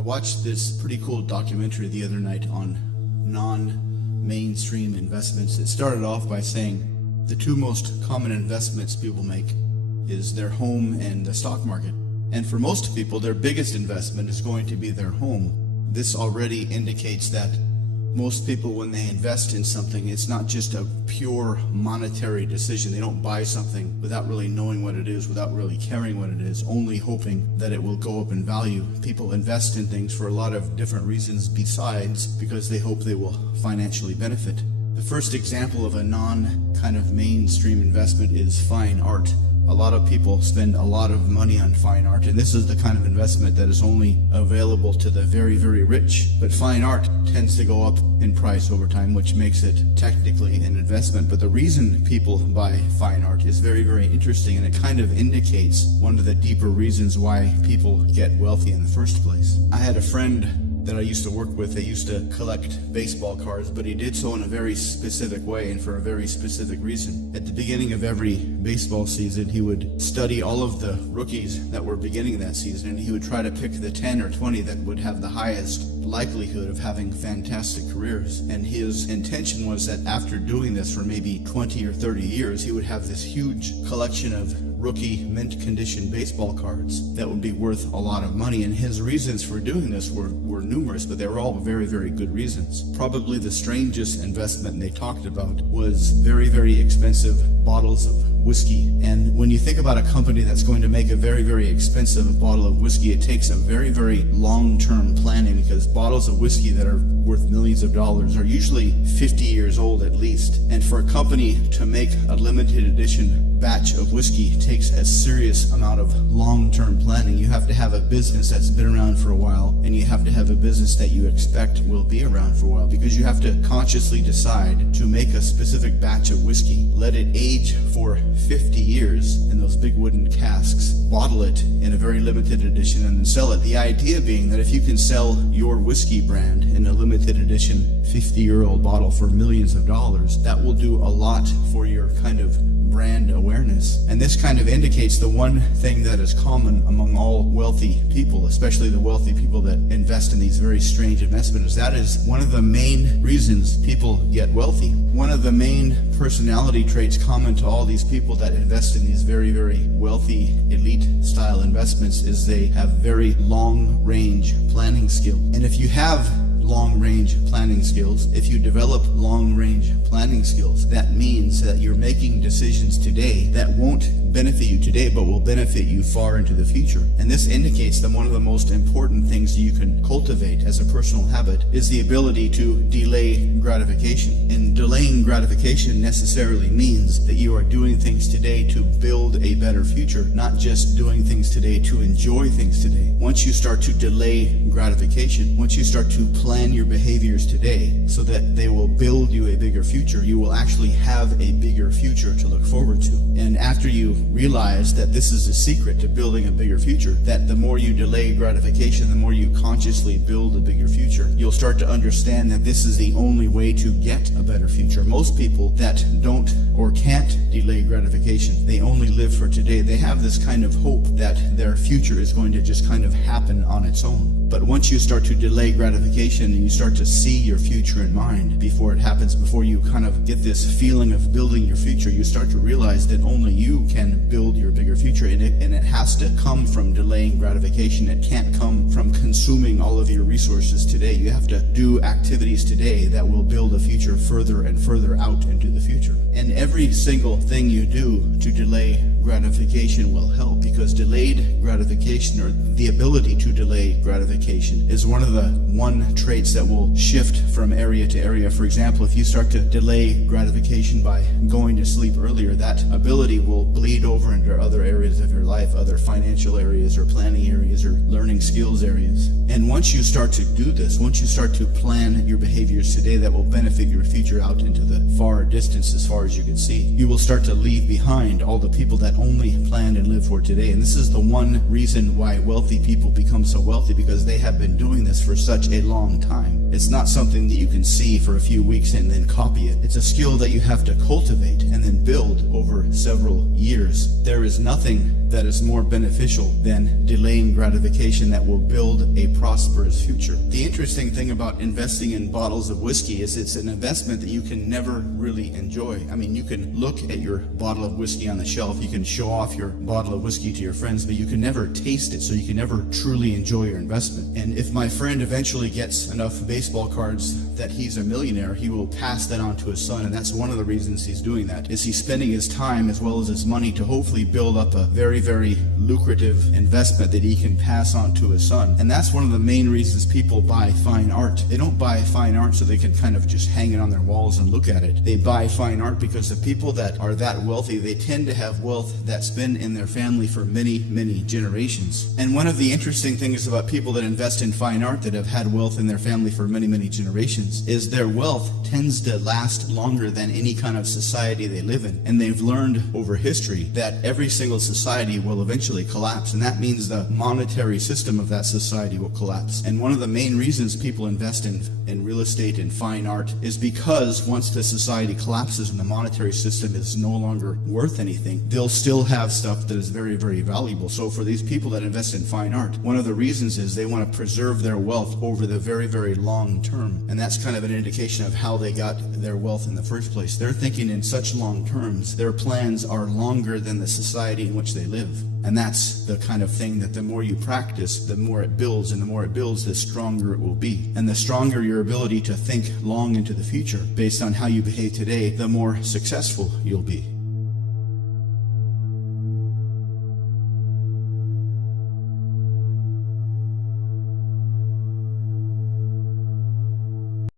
I watched this pretty cool documentary the other night on non-mainstream investments. It started off by saying the two most common investments people make is their home and the stock market. And for most people, their biggest investment is going to be their home. This already indicates that most people, when they invest in something, it's not just a pure monetary decision. They don't buy something without really knowing what it is, without really caring what it is, only hoping that it will go up in value. People invest in things for a lot of different reasons besides because they hope they will financially benefit. The first example of a non-kind of mainstream investment is fine art. A lot of people spend a lot of money on fine art, and this is the kind of investment that is only available to the very, very rich. But fine art tends to go up in price over time, which makes it technically an investment. But the reason people buy fine art is very, very interesting, and it kind of indicates one of the deeper reasons why people get wealthy in the first place. I had a friend that I used to work with. They used to collect baseball cards, but he did so in a very specific way and for a very specific reason. At the beginning of every baseball season, he would study all of the rookies that were beginning that season, and he would try to pick the 10 or 20 that would have the highest likelihood of having fantastic careers. And his intention was that after doing this for maybe 20 or 30 years, he would have this huge collection of rookie mint condition baseball cards that would be worth a lot of money. And his reasons for doing this were numerous, but they were all very, very good reasons. Probably the strangest investment they talked about was very, very expensive bottles of whiskey. And when you think about a company that's going to make a very, very expensive bottle of whiskey, it takes a very, very long-term planning, because bottles of whiskey that are worth millions of dollars are usually 50 years old at least. And for a company to make a limited edition batch of whiskey takes a serious amount of long-term planning. You have to have a business that's been around for a while, and you have to have a business that you expect will be around for a while, because you have to consciously decide to make a specific batch of whiskey, let it age for 50 years in those big wooden casks, bottle it in a very limited edition, and then sell it. The idea being that if you can sell your whiskey brand in a limited edition 50-year-old bottle for millions of dollars, that will do a lot for your kind of brand awareness. And this kind of indicates the one thing that is common among all wealthy people, especially the wealthy people that invest in these very strange investments. That is one of the main reasons people get wealthy. One of the main personality traits common to all these people that invest in these very, very wealthy elite style investments is they have very long range planning skill. And if you have long-range planning skills, if you develop long-range planning skills, that means that you're making decisions today that won't benefit you today but will benefit you far into the future. And this indicates that one of the most important things you can cultivate as a personal habit is the ability to delay gratification. And delaying gratification necessarily means that you are doing things today to build a better future, not just doing things today to enjoy things today. Once you start to delay gratification, once you start to plan your behaviors today so that they will build you a bigger future, you will actually have a bigger future to look forward to. And after you realize that this is the secret to building a bigger future, that the more you delay gratification, the more you consciously build a bigger future, you'll start to understand that this is the only way to get a better future. Most people that don't or can't delay gratification, they only live for today. They have this kind of hope that their future is going to just kind of happen on its own. But once you start to delay gratification and you start to see your future in mind before it happens, before you kind of get this feeling of building your future, you start to realize that only you can build your bigger future, and it has to come from delaying gratification. It can't come from consuming all of your resources today. You have to do activities today that will build a future further and further out into the future. And every single thing you do to delay gratification will help, because delayed gratification, or the ability to delay gratification, is one of the traits that will shift from area to area. For example, if you start to delay gratification by going to sleep earlier, that ability will bleed over into other areas of your life, other financial areas or planning areas or learning skills areas. And once you start to do this, once you start to plan your behaviors today that will benefit your future out into the far distance as far as you can see, you will start to leave behind all the people that only plan and live for today. And this is the one reason why wealthy people become so wealthy, because they have been doing this for such a long time. It's not something that you can see for a few weeks and then copy it. It's a skill that you have to cultivate and then build over several years. There is nothing that is more beneficial than delaying gratification that will build a prosperous future. The interesting thing about investing in bottles of whiskey is it's an investment that you can never really enjoy. I mean, you can look at your bottle of whiskey on the shelf, you can show off your bottle of whiskey to your friends, but you can never taste it, so you can never truly enjoy your investment. And if my friend eventually gets enough baseball cards that he's a millionaire, he will pass that on to his son, and that's one of the reasons he's doing that, is he's spending his time as well as his money to hopefully build up a very, very lucrative investment that he can pass on to his son. And that's one of the main reasons people buy fine art. They don't buy fine art so they can kind of just hang it on their walls and look at it. They buy fine art because the people that are that wealthy, they tend to have wealth that's been in their family for many, many generations. And one of the interesting things about people that invest in fine art that have had wealth in their family for many, many generations is their wealth tends to last longer than any kind of society they live in. And they've learned over history that every single society will eventually collapse, and that means the monetary system of that society will collapse. And one of the main reasons people invest in real estate and fine art is because once the society collapses and the monetary system is no longer worth anything, they'll still have stuff that is very, very valuable. So for these people that invest in fine art, one of the reasons is they want to preserve their wealth over the very, very long term. And that's kind of an indication of how they got their wealth in the first place. They're thinking in such long terms. Their plans are longer than the society in which they live. And that's the kind of thing that the more you practice, the more it builds, and the more it builds, the stronger it will be. And the stronger your ability to think long into the future based on how you behave today, the more successful you'll be.